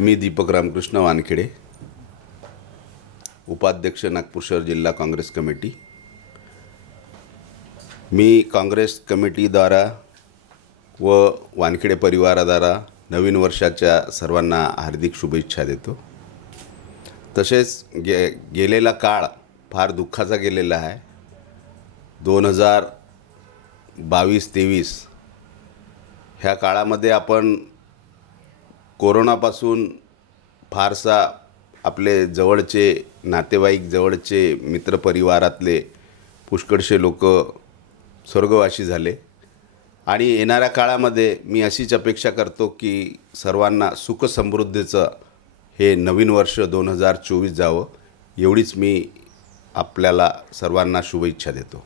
मी दीपक रामकृष्ण वानखेडे, उपाध्यक्ष नागपूर शहर जिल्हा काँग्रेस कमिटी। मी काँग्रेस कमिटीद्वारा व वानखेडे परिवाराद्वारा नवीन वर्षाच्या सर्वांना हार्दिक शुभेच्छा देतो। तसेच गेलेला काळ फार दुःखाचा गेलेला आहे। 2022-23 ह्या काळामध्ये आपण कोरोनापासून फारसा आपले जवळचे नातेवाईक, जवळचे मित्रपरिवारातले पुष्कळशे लोक स्वर्गवासी झाले आणि येणाऱ्या काळामध्ये मी अशीच अपेक्षा करतो की सर्वांना सुख समृद्धीचं हे नवीन वर्ष 2024 जावं, एवढीच मी आपल्याला सर्वांना शुभेच्छा देतो।